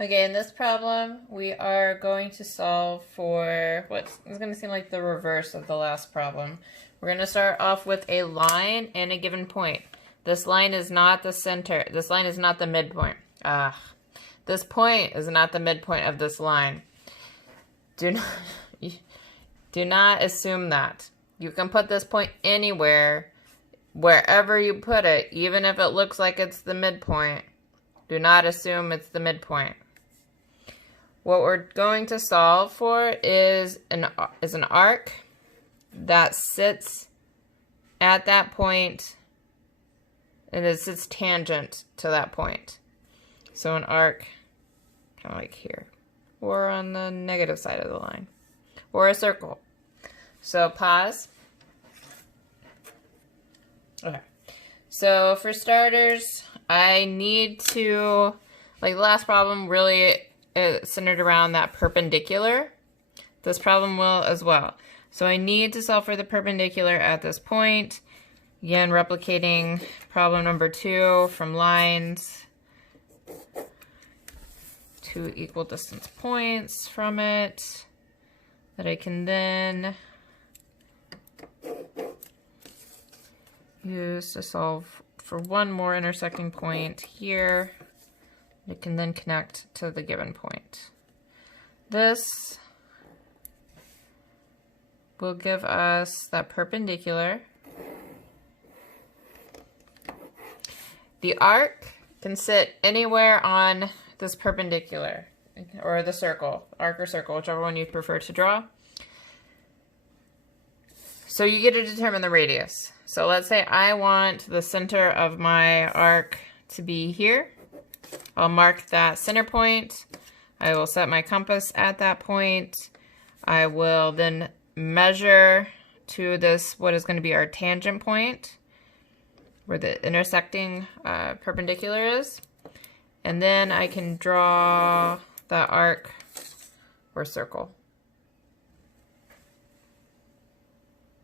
Okay, in this problem, we are going to solve for what is going to seem like the reverse of the last problem. We're going to start off with a line and a given point. This line is not the center. This line is not the midpoint. This point is not the midpoint of this line. Do not assume that. You can put this point anywhere, wherever you put it, even if it looks like it's the midpoint. Do not assume it's the midpoint. What we're going to solve for is an arc that sits at that point and it sits tangent to that point. So an arc kind of like here, or on the negative side of the line, or a circle. So pause. Okay. So for starters, I need to, like the last problem really centered around that perpendicular. This problem will as well. So I need to solve for the perpendicular at this point. Again, replicating problem number 2 from lines, 2 equal distance points from it that I can then use to solve for one more intersecting point here. It can then connect to the given point. This will give us that perpendicular. The arc can sit anywhere on this perpendicular, or the circle, arc or circle, whichever one you prefer to draw. So you get to determine the radius. So let's say I want the center of my arc to be here. I'll mark that center point. I will set my compass at that point. I will then measure to this, what is going to be our tangent point, where the intersecting perpendicular is. And then I can draw the arc or circle.